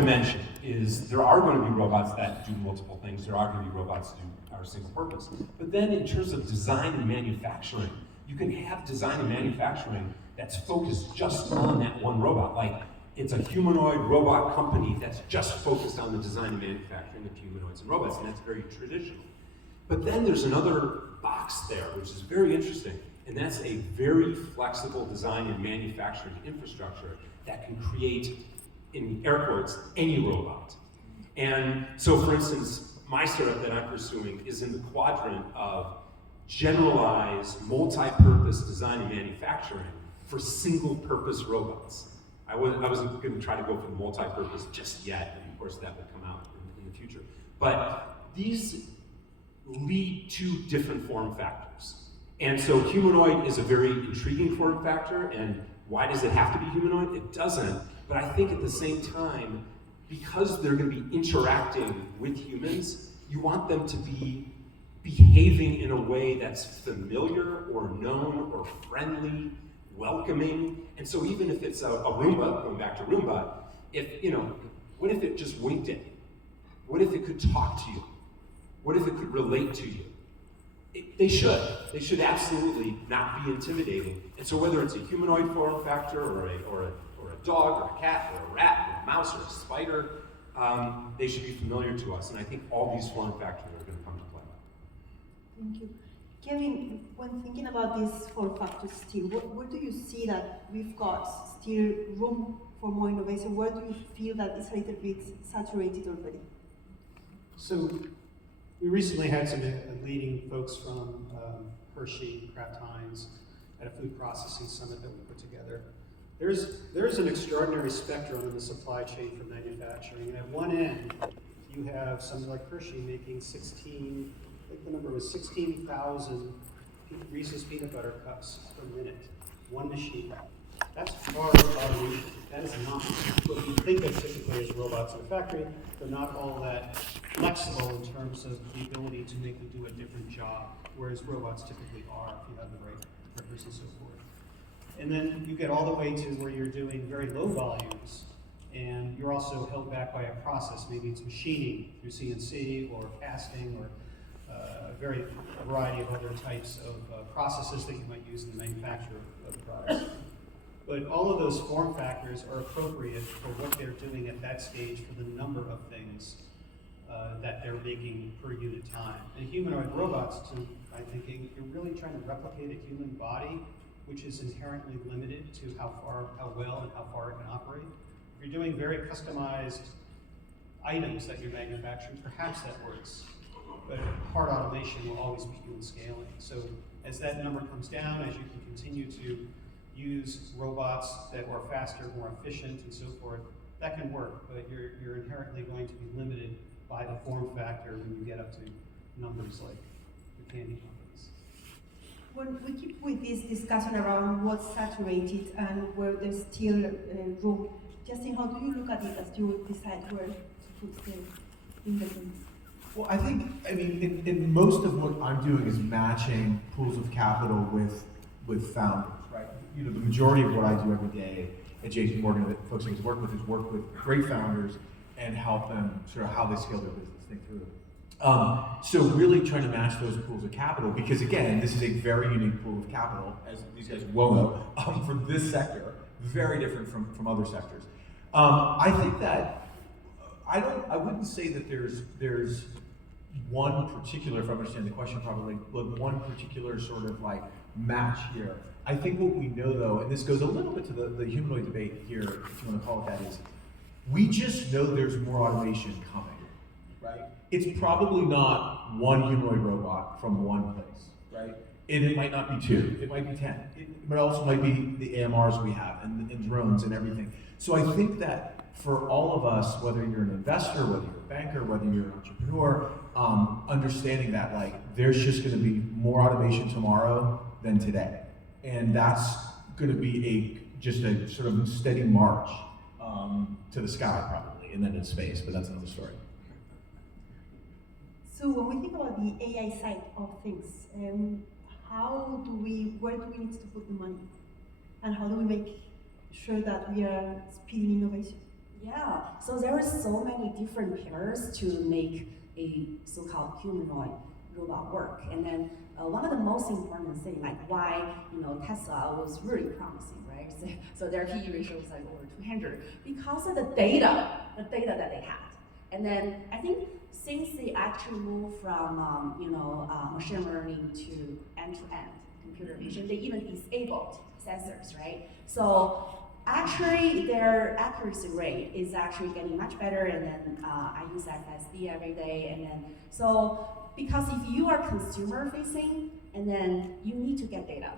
dimension is there are going to be robots that do multiple things. There are going to be robots that are single purpose. But then in terms of design and manufacturing, you can have design and manufacturing that's focused just on that one robot. Like, it's a humanoid robot company that's just focused on the design and manufacturing of humanoids and robots, and that's very traditional. But then there's another box there, which is very interesting, and that's a very flexible design and manufacturing infrastructure that can create, in air quotes, any robot. And so, for instance, my startup that I'm pursuing is in the quadrant of generalized, multi-purpose design and manufacturing for single-purpose robots. I wasn't going to try to go for the multi-purpose just yet, and of course that will come out in the future. But these lead to different form factors. And so humanoid is a very intriguing form factor, and why does it have to be humanoid? It doesn't, but I think at the same time, because they're going to be interacting with humans, you want them to be behaving in a way that's familiar or known or friendly, welcoming. And so even if it's a Roomba, going back to Roomba, what if it just winked at you? What if it could talk to you? What if it could relate to you? They should absolutely not be intimidating. And so whether it's a humanoid form factor or a dog or a cat or a rat or a mouse or a spider, they should be familiar to us. And I think all these form factors are going to come to play. Thank you. Kevin, when thinking about these form factors still, where do you see that we've got still room for more innovation? Where do you feel that it's a little bit saturated already? So we recently had some leading folks from Hershey, Kraft Heinz, at a food processing summit that we put together. There's an extraordinary spectrum in the supply chain for manufacturing, and at one end, you have something like Hershey making 16, I think the number was 16,000 Reese's peanut butter cups per minute, one machine. That's far automation. That is not what you think of typically as robots in a factory. They're not all that flexible in terms of the ability to make them do a different job, whereas robots typically are if you have the right purpose and so forth. And then you get all the way to where you're doing very low volumes, and you're also held back by a process. Maybe it's machining through CNC or casting or a variety of other types of processes that you might use in the manufacture of the products. But all of those form factors are appropriate for what they're doing at that stage for the number of things that they're making per unit time. And humanoid robots, too, I'm thinking, you're really trying to replicate a human body, which is inherently limited to how well and how far it can operate. If you're doing very customized items that you're manufacturing, perhaps that works. But hard automation will always beat you in scaling. So as that number comes down, as you can continue to use robots that are faster, more efficient, and so forth, that can work, but you're inherently going to be limited by the form factor when you get up to numbers like the candy companies. When we keep with this discussion around what's saturated and where there's still room, Justin, how do you look at it as you decide where to put the investments? Well, I mean, in most of what I'm doing is matching pools of capital with founders, right? The majority of what I do every day at JP Morgan, that folks I get to work with, is work with great founders and help them sort of how they scale their business, think through it. So really trying to match those pools of capital, because again, this is a very unique pool of capital, as these guys well know, for this sector, very different from other sectors. I think that I wouldn't say that there's one particular, if I understand the question properly, one particular sort of like match here. I think what we know though, and this goes a little bit to the humanoid debate here, if you want to call it that, is we just know there's more automation coming, right? It's probably not one humanoid robot from one place, right? And it might not be 2, it might be 10. But it also might be the AMRs we have and drones and everything. So I think that for all of us, whether you're an investor, whether you're a banker, whether you're an entrepreneur, understanding that like there's just going to be more automation tomorrow than today, and that's going to be just a sort of steady march to the sky probably, and then in space. But that's another story. So when we think about the AI side of things, where do we need to put the money, and how do we make sure that we are speeding innovation? Yeah, so there are so many different pillars to make a so-called humanoid robot work. And then one of the most important things, like why Tesla was really promising, right? So their PE ratio was like over 200 because of the data that they had. And then I think since they actually moved from machine learning to end-to-end computer vision, they even disabled sensors, right? So actually, their accuracy rate is actually getting much better, and then I use FSD every day, and then so because if you are consumer facing, and then you need to get data,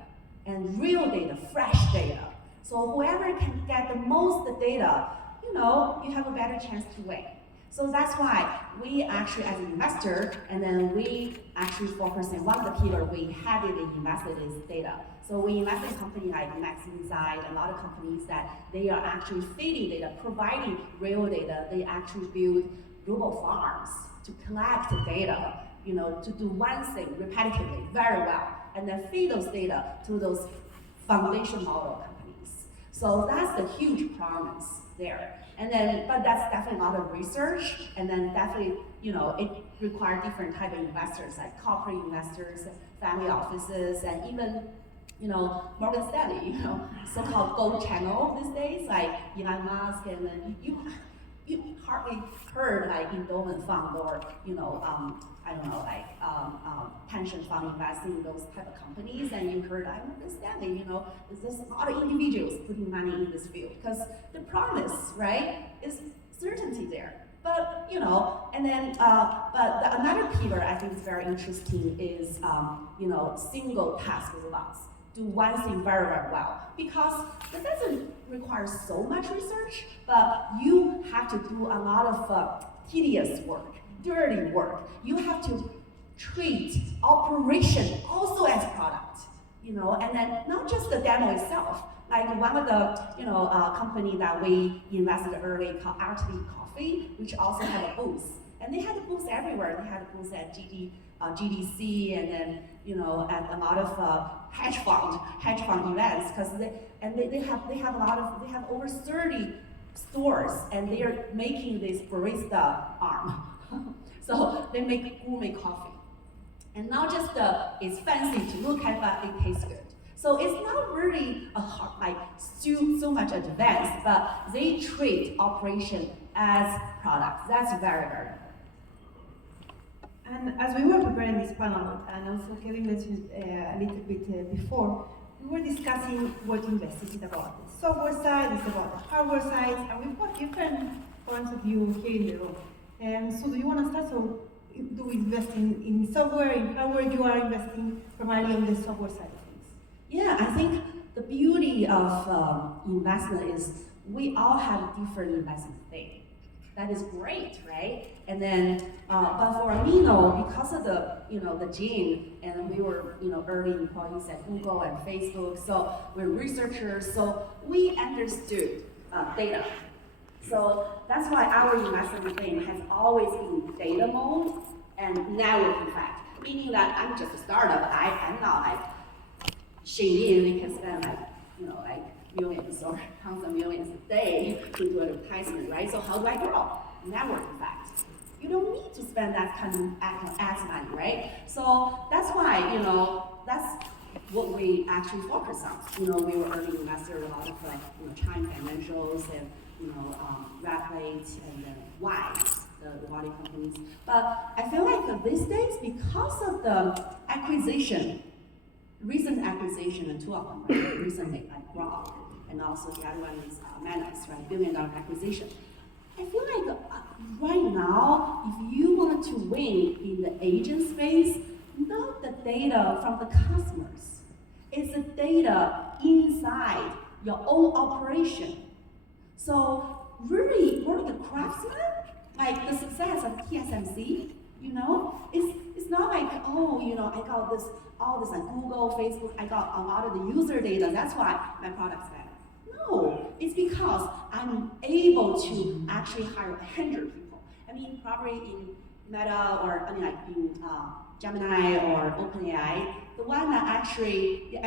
and real data, fresh data. So whoever can get the most data, you have a better chance to win. So that's why we actually, as an investor, and then we actually focus on one of the pillars we heavily invested is data. So we invest in a company like Max Insight, a lot of companies that they are actually feeding data, providing real data. They actually build global farms to collect the data, to do one thing repetitively very well, and then feed those data to those foundation model companies. So that's the huge promise there. And then, but that's definitely a lot of research, and then definitely, it requires different type of investors, like corporate investors, family offices, and even, Morgan Stanley, so-called gold channel these days, like Elon Musk, and then you hardly heard like endowment fund or, I don't know, like pension fund investing in those type of companies, and you heard, I understand, there's a lot of individuals putting money in this field because the promise, right, is certainty there. But and then but another pillar I think is very interesting is single task robots. Do one thing very, very well, because that doesn't require so much research, but you have to do a lot of tedious work, dirty work. You have to treat operation also as product, and then not just the demo itself. Like one of the company that we invested early called RTD Coffee, which also had a booth, and they had a booth everywhere. They had a booth at GDC, and then at a lot of hedge fund events, because they have over 30 stores, and they are making this barista arm. So they make gourmet coffee, and not just it's fancy to look at, but it tastes good. So it's not really so much advanced, but they treat operation as products. That's very, very important. And as we were preparing this panel, and also Kevin mentioned a little bit before, we were discussing what invest. Is it about the software side? Is it about the hardware side? And we've got different points of view here in the room. So do you want to start? So do we invest in software, in hardware? You are investing primarily on the software side of things. Yeah, I think the beauty of investment is we all have different investment thing. That is great, right? And then, but for me, because of the gene, and we were, early employees at Google and Facebook, so we're researchers, so we understood data. So that's why our investment thing has always been data mode and network effect, meaning that I'm just a startup. I'm not like Shein, we can spend like millions or tons of millions a day to do advertisement, right? So how do I grow? Network effect. You don't need to spend that kind of ads money, right? So that's why, that's what we actually focus on. We were early investor, a lot of China financials and Rapid and then the water companies. But I feel like these days, because of the recent acquisition, and two of them, right? Recently, like Rock, and also the other one is Manus, right? $1 billion acquisition. I feel like right now, if you want to win in the agent space, not the data from the customers, it's the data inside your own operation. So really, we're the craftsman, like the success of TSMC, it's not like, I got all this on Google, Facebook, I got a lot of the user data, that's why my product's better. No, it's because I'm able to actually hire 100 people. I mean, probably in Meta or in Gemini or OpenAI, the one that actually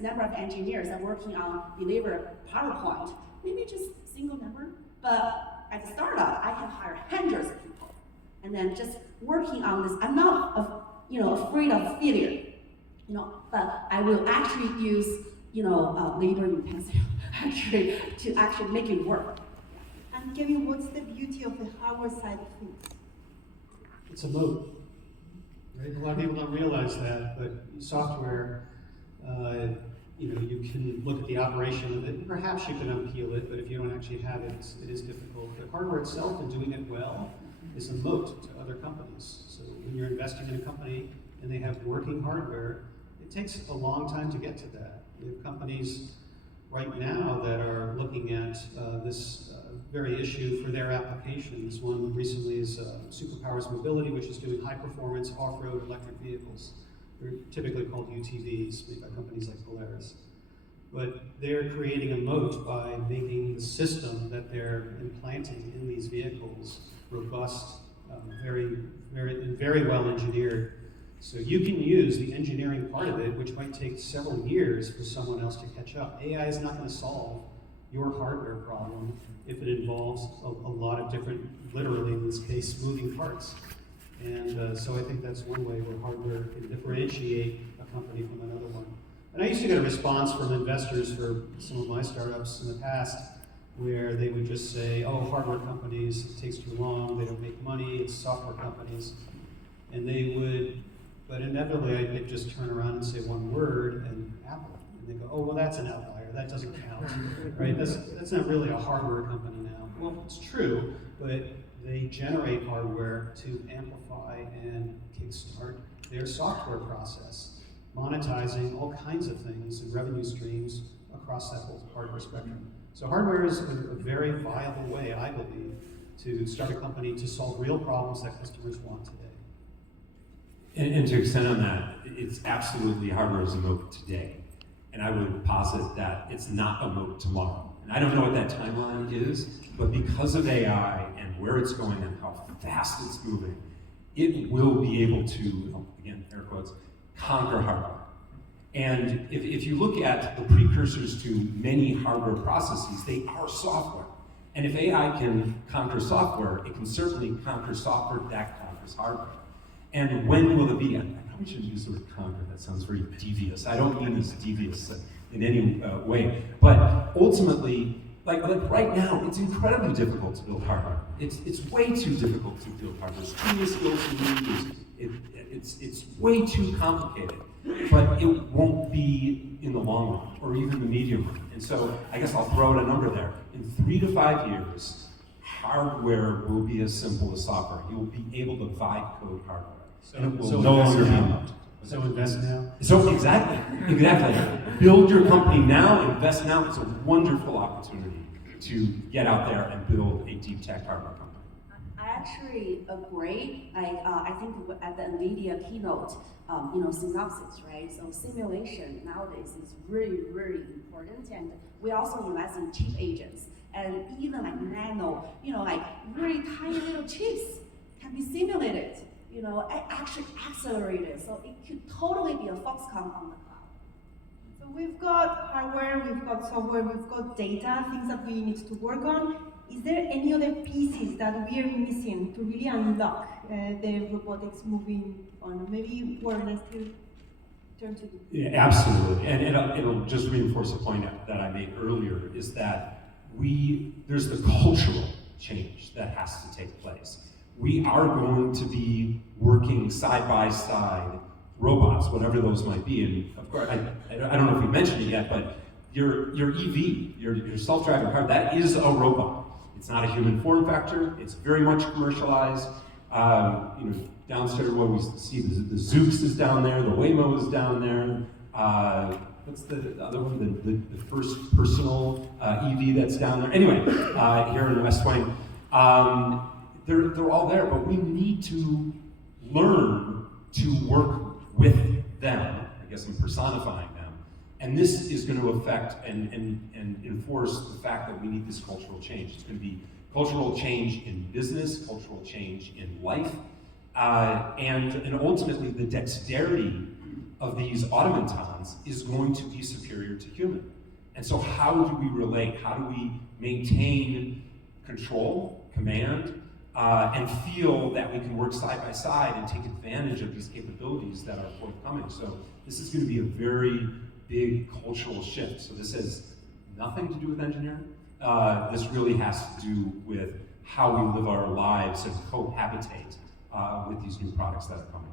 number of engineers are working on deliver PowerPoint, maybe just single number, But at the startup, I can hire hundreds of people, and then just working on this. I'm not, afraid of failure, but I will actually use, labor intensive actually to actually make it work. And Kevin, what's the beauty of the hardware side of things? It's a moat. Right? A lot of people don't realize that, but software, you can look at the operation of it, and perhaps you can unpeel it, but if you don't actually have it, it is difficult. The hardware itself and doing it well is a moat to other companies. So when you're investing in a company and they have working hardware, it takes a long time to get to that. We have companies right now that are looking at this very issue for their applications. One recently is Superpowers Mobility, which is doing high-performance off-road electric vehicles. They're typically called UTVs, made by companies like Polaris. But they're creating a moat by making the system that they're implanting in these vehicles robust, very well engineered. So you can use the engineering part of it, which might take several years for someone else to catch up. AI is not going to solve your hardware problem if it involves a lot of different, literally in this case, moving parts. And so I think that's one way where hardware can differentiate a company from another one. And I used to get a response from investors for some of my startups in the past where they would just say, oh, hardware companies, it takes too long, they don't make money, it's software companies. And they would, but inevitably I'd just turn around and say one word, and Apple. And they go, oh, well, that's an outlier, that doesn't count, right? That's not really a hardware company now. Well, it's true, but they generate hardware to amplify and kickstart their software process, monetizing all kinds of things and revenue streams across that whole hardware spectrum. So hardware is a very viable way, I believe, to start a company to solve real problems that customers want today. And to extend on that, it's absolutely hardware is a moat today. And I would posit that it's not a moat tomorrow. And I don't know what that timeline is, but because of AI and where it's going and how fast it's moving, it will be able to, again, air quotes, conquer hardware. And if you look at the precursors to many hardware processes, they are software. And if AI can conquer software, it can certainly conquer software that conquers hardware. And when will it be? I probably shouldn't use the word conquer, that sounds very devious. I don't mean this devious in any way. But ultimately, like right now, it's incredibly difficult to build hardware. It's way too difficult to build hardware. There's too many skills you need. It's way too complicated. But it won't be in the long run, or even the medium run. And so I guess I'll throw out a number there. In 3 to 5 years, hardware will be as simple as software. You will be able to vibe code hardware. And it will no longer be a moat. So invest now? So exactly. Build your company now, invest now. It's a wonderful opportunity to get out there and build a deep tech hardware company. I actually agree. I think at the NVIDIA keynote, synopsis, right? So simulation nowadays is really, really important. And we also invest in chip agents. And even like nano, really tiny little chips can be simulated, actually accelerated. So it could totally be a Foxconn on the cloud. So we've got hardware, we've got software, we've got data, things that we need to work on. Is there any other pieces that we are missing to really unlock the robotics moving on? Maybe Warren, I still turn to you. Yeah, absolutely. And it'll just reinforce a point that I made earlier, is that there's the cultural change that has to take place. We are going to be working side by side robots, whatever those might be. And of course, I don't know if we mentioned it yet, but your EV, your self-driving car, that is a robot. It's not a human form factor. It's very much commercialized. Downstairs, what we see, the Zoox is down there, the Waymo is down there. What's the other one? The first personal EV that's down there. Anyway, here in the West Wing, they're all there, but we need to learn to work with them. I guess I'm personifying them. And this is going to affect and enforce the fact that we need this cultural change. It's going to be cultural change in business, cultural change in life, and ultimately the dexterity of these automatons is going to be superior to human. And so how do we relate? How do we maintain control, command, and feel that we can work side by side and take advantage of these capabilities that are forthcoming. So this is going to be a very big cultural shift. So this has nothing to do with engineering. This really has to do with how we live our lives and cohabitate with these new products that are coming.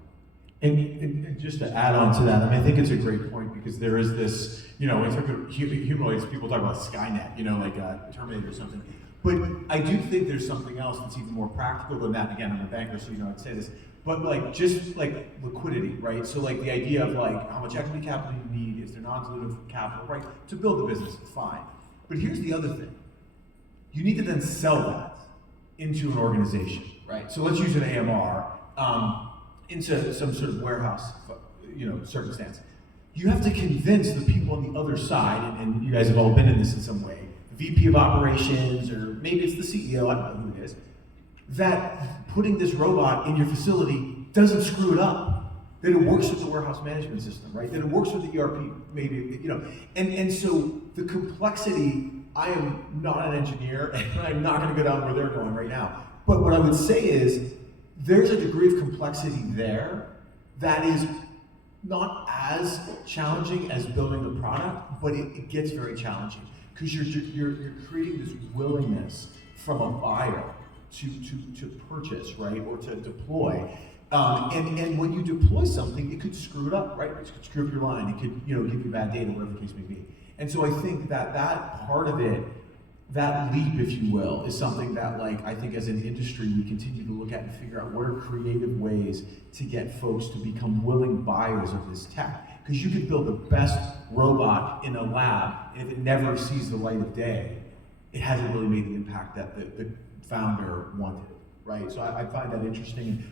And just to add on to that, I mean, I think it's a great point because there is this, in terms of humanoids, people talk about Skynet, like Terminator or something. But I do think there's something else that's even more practical than that. Again, I'm a banker, so I'd say this. But just liquidity, right? So the idea of how much equity capital you need, is there non-dilutive capital, right? To build the business, fine. But here's the other thing. You need to then sell that into an organization, right? So let's use an AMR into some sort of warehouse, circumstance. You have to convince the people on the other side, and you guys have all been in this in some way, the VP of operations, or maybe it's the CEO, I don't know who it is, that putting this robot in your facility doesn't screw it up. That it works with the warehouse management system, right? That it works with the ERP, maybe, And so the complexity, I am not an engineer, and I'm not going to go down where they're going right now. But what I would say is, there's a degree of complexity there that is not as challenging as building the product, but it gets very challenging because you're creating this willingness from a buyer to purchase, right, or to deploy. And when you deploy something, it could screw it up, right? It could screw up your line. It could, give you bad data, whatever the case may be. And so I think that part of it, that leap, if you will, is something that, I think as an industry, we continue to look at and figure out what are creative ways to get folks to become willing buyers of this tech. Because you could build the best robot in a lab, and if it never sees the light of day, it hasn't really made the impact that the founder wanted, right? So I find that interesting.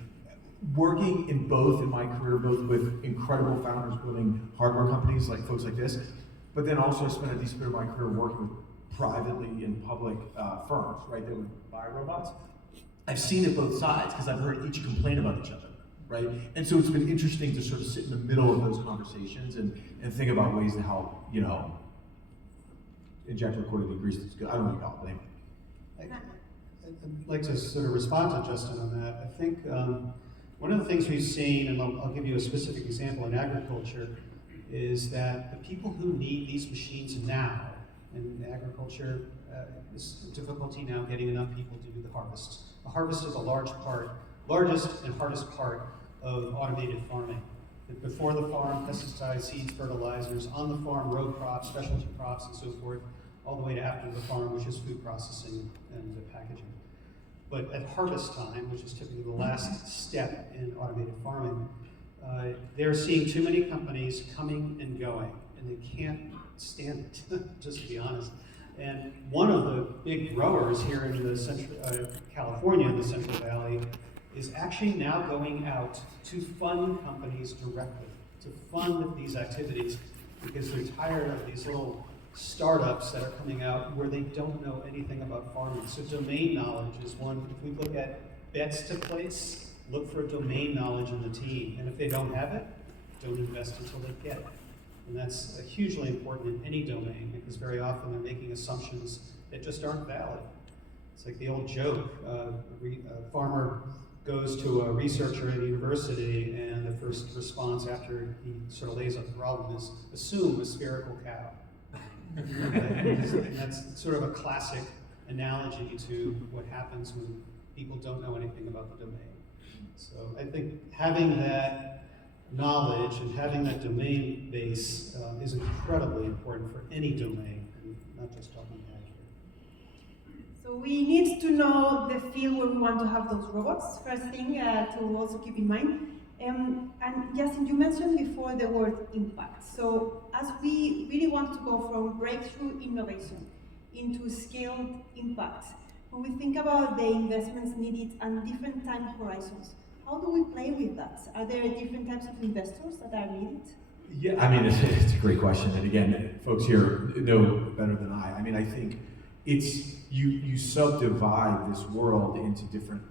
Working in my career, both with incredible founders building hardware companies like folks like this, but then also I spent a decent bit of my career working with privately and public firms, right, that would buy robots. I've seen it both sides because I've heard each complain about each other, right? And so it's been interesting to sort of sit in the middle of those conversations and think about ways to help, inject liquidity, grease that's good. I don't know what you call it, anyway. I'd like to sort of respond to Justin on that. I think one of the things we've seen, and I'll give you a specific example in agriculture, is that the people who need these machines now, in agriculture, there's difficulty now getting enough people to do the harvest. The harvest is the largest and hardest part of automated farming. Before the farm, pesticides, seeds, fertilizers, on the farm, row crops, specialty crops, and so forth, all the way to after the farm, which is food processing and packaging. But at harvest time, which is typically the last step in automated farming, they're seeing too many companies coming and going, and they can't stand it, just to be honest. And one of the big growers here in the central California, in the Central Valley, is actually now going out to fund companies directly, to fund these activities, because they're tired of these little startups that are coming out where they don't know anything about farming. So domain knowledge is one. If we look at bets to place, look for domain knowledge in the team. And if they don't have it, don't invest until they get it. And that's hugely important in any domain, because very often they're making assumptions that just aren't valid. It's like the old joke, a farmer goes to a researcher at a university, and the first response after he sort of lays out the problem is, assume a spherical cow. And that's sort of a classic analogy to what happens when people don't know anything about the domain. So I think having that knowledge and having that domain base is incredibly important for any domain, and not just talking ag here. So we need to know the field where we want to have those robots, first thing to also keep in mind. And Justin, you mentioned before the word impact. So as we really want to go from breakthrough innovation into scaled impact, when we think about the investments needed and different time horizons, how do we play with that? Are there different types of investors that are needed? Yeah, I mean, it's a great question. And again, folks here know better than I. I mean, I think it's, you subdivide this world into different,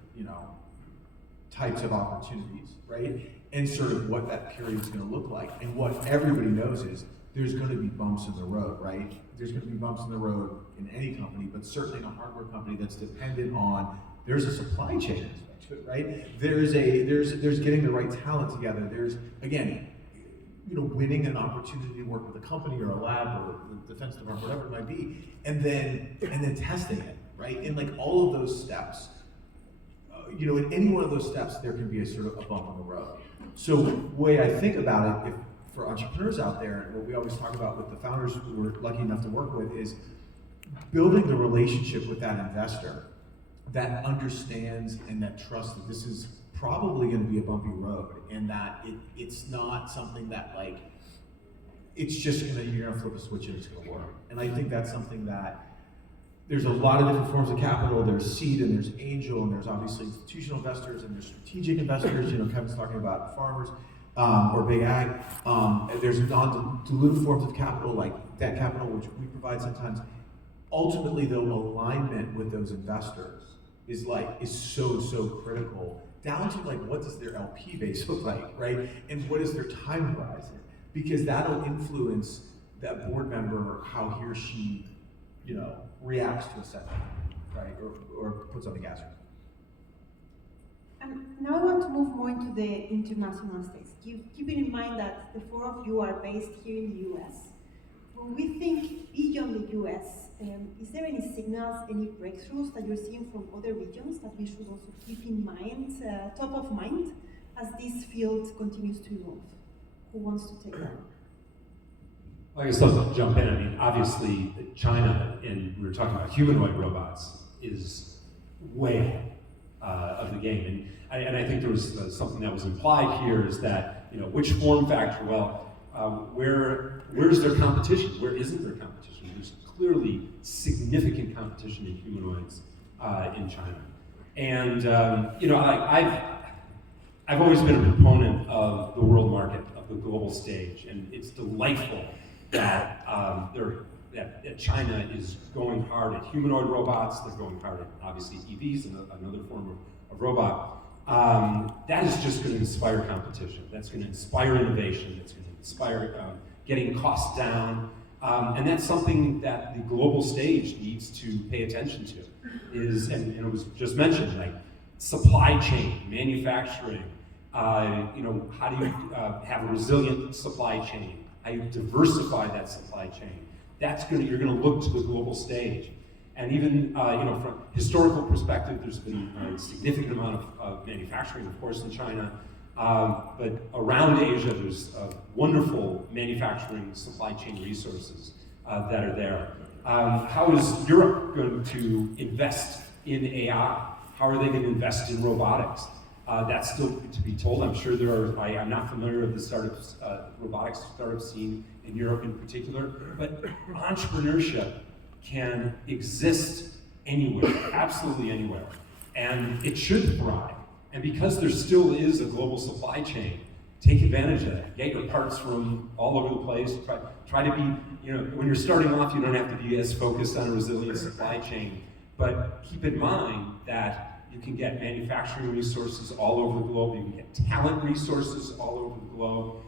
types of opportunities, right? And sort of what that period is going to look like. And what everybody knows is there's going to be bumps in the road, right? There's going to be bumps in the road in any company, but certainly in a hardware company that's dependent on, there's a supply chain aspect to it, right? There's getting the right talent together. There's, again, winning an opportunity to work with a company or a lab or the defense department, whatever it might be, and then testing it, right? And like all of those steps, in any one of those steps, there can be a sort of a bump on the road. So the way I think about it, for entrepreneurs out there, what we always talk about with the founders who we're lucky enough to work with is building the relationship with that investor that understands and that trusts that this is probably going to be a bumpy road, and that it's not something that like it's just you're gonna flip a switch and it's gonna work. And I think that's something that there's a lot of different forms of capital. There's seed and there's angel and there's obviously institutional investors and there's strategic investors. Kevin's talking about farmers or big ag. There's non-dilutive forms of capital like debt capital, which we provide sometimes. Ultimately, though, alignment with those investors is so critical. Down to like, what does their LP base look like, right? And what is their time horizon? Because that'll influence that board member, how he or she, reacts to a setback, right? Or puts on the gas. Now I want to move more into the international stakes. Keeping in mind that the four of you are based here in the US. When we think beyond the US, is there any signals, any breakthroughs that you're seeing from other regions that we should also keep in mind, top of mind, as this field continues to evolve? Who wants to take that? I guess I'll jump in. I mean, obviously, China, and we were talking about humanoid robots, is way ahead of the game. And I think there was something that was implied here is that, which form factor, where's their competition? Where isn't there competition? There's clearly significant competition in humanoids in China. And, I've always been a proponent of the world market, of the global stage, and it's delightful that that China is going hard at humanoid robots. They're going hard at, obviously, EVs, and another form of robot. That is just going to inspire competition. That's going to inspire innovation. That's going to inspire getting costs down. And that's something that the global stage needs to pay attention to. And it was just mentioned, like supply chain, manufacturing. How do you have a resilient supply chain? How you diversify that supply chain? You're going to look to the global stage. And even, from a historical perspective, there's been a significant amount of manufacturing, of course, in China. But around Asia, there's wonderful manufacturing supply chain resources that are there. How is Europe going to invest in AI? How are they going to invest in robotics? That's still to be told. I'm sure I'm not familiar with the startups, robotics startup scene in Europe in particular, but entrepreneurship can exist anywhere, absolutely anywhere, and it should thrive. And because there still is a global supply chain, take advantage of that. Get your parts from all over the place. Try to be, when you're starting off, you don't have to be as focused on a resilient supply chain, but keep in mind that you can get manufacturing resources all over the globe. You can get talent resources all over the globe.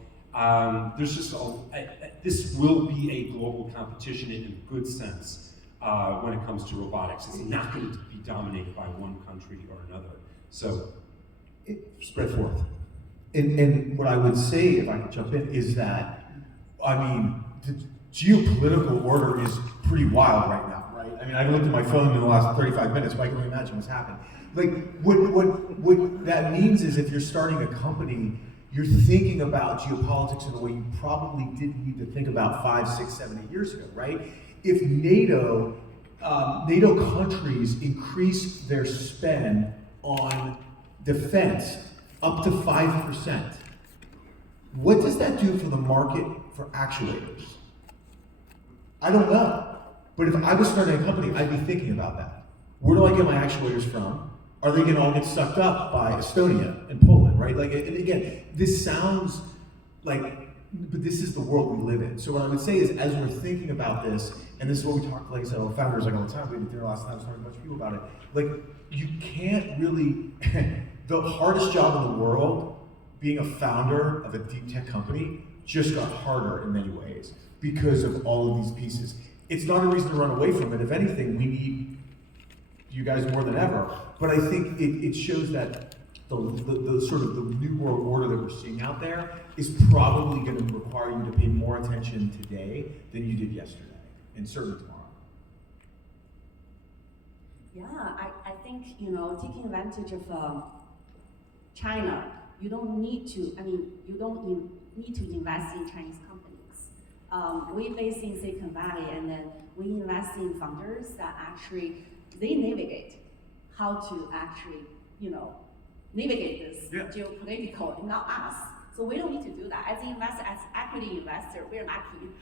This will be a global competition in a good sense when it comes to robotics. It's not going to be dominated by one country or another. So, spread forth. And what I would say, if I could jump in, is that, the geopolitical order is pretty wild right now, right? I've looked at my phone in the last 35 minutes, but I can only imagine what's happened. Like, what that means is if you're starting a company, you're thinking about geopolitics in a way you probably didn't need to think about 5, 6, 7, 8 years ago, right? If NATO countries increase their spend on defense up to 5%, what does that do for the market for actuators? I don't know. But if I was starting a company, I'd be thinking about that. Where do I get my actuators from? Are they going to all get sucked up by Estonia and Poland, right? And again, this sounds like, but this is the world we live in. So what I would say is, as we're thinking about this, and this is what we talk, like I said, with founders all the time. We did dinner last night. I was talking to a bunch of people about it. You can't really. The hardest job in the world, being a founder of a deep tech company, just got harder in many ways. because of all of these pieces. It's not a reason to run away from it. If anything, we need you guys more than ever. But I think it shows that the sort of the new world order that we're seeing out there is probably going to require you to pay more attention today than you did yesterday, and certainly tomorrow. Yeah, I think, taking advantage of China, you don't need to need to invest in Chinese companies. We based in Silicon Valley, and then we invest in founders that actually, they navigate how to actually, navigate this geopolitical, not us. So we don't need to do that. As an investor, as equity investor, we're lucky.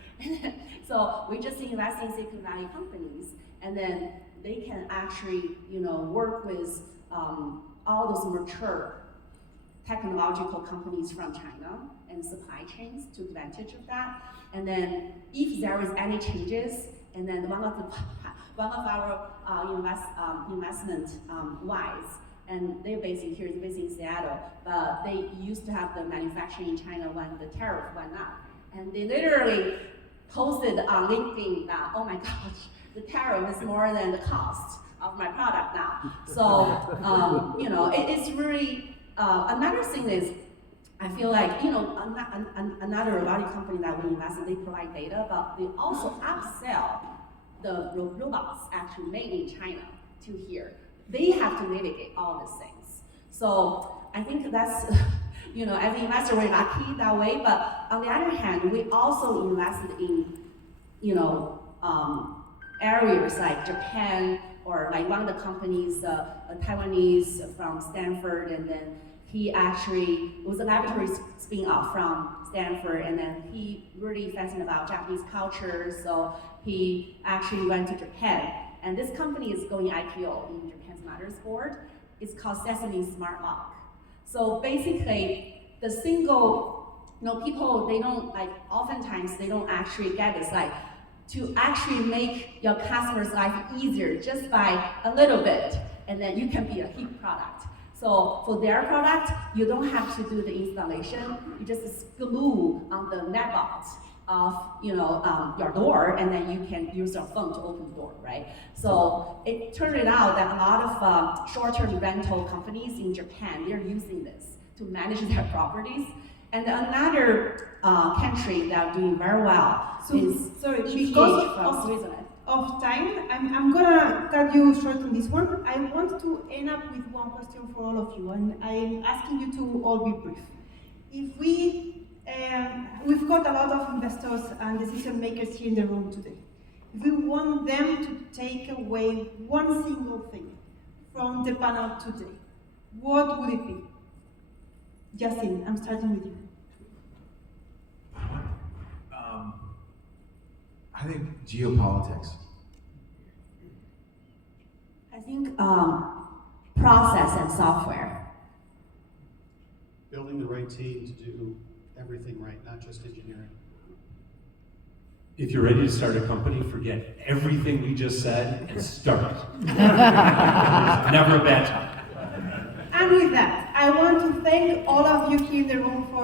So we just invest in Silicon Valley companies, and then they can actually, work with all those mature technological companies from China and supply chains to advantage of that. And then if there is any changes, and then one of our investment wise, and they're based in Seattle, but they used to have the manufacturing in China when the tariff went up. And they literally posted on LinkedIn that, oh my gosh, the tariff is more than the cost of my product now. So, it's really, another thing is, I feel like, another robotic company that we invest in, they provide data, but they also upsell the robots actually made in China to here. They have to navigate all these things. So I think that's, as an investor, we're lucky that way, but on the other hand, we also invested in, areas like Japan, or like one of the companies, a Taiwanese from Stanford, and then he actually was a laboratory spin-off from Stanford, and then he really fascinated about Japanese culture, so he actually went to Japan. And this company is going IPO in Japan's Matters Board. It's called Sesame Smart Lock. So basically, the single, people, they don't, oftentimes they don't actually get this, to actually make your customer's life easier just by a little bit, and then you can be a hit product. So for their product, you don't have to do the installation. You just glue on the net box of your door, and then you can use your phone to open the door, right? So it turned out that a lot of short-term rental companies in Japan, they're using this to manage their properties. And another country that are doing very well is because from Switzerland. of time, I'm gonna cut you short on this one. I want to end up with one question for all of you, and I'm asking you to all be brief. If we've got a lot of investors and decision makers here in the room today. If we want them to take away one single thing from the panel today, what would it be? Justin, I'm starting with you. I think geopolitics. I think process and software. Building the right team to do everything right, not just engineering. If you're ready to start a company, forget everything we just said and start. Never a bad time. And with that, I want to thank all of you here in the room for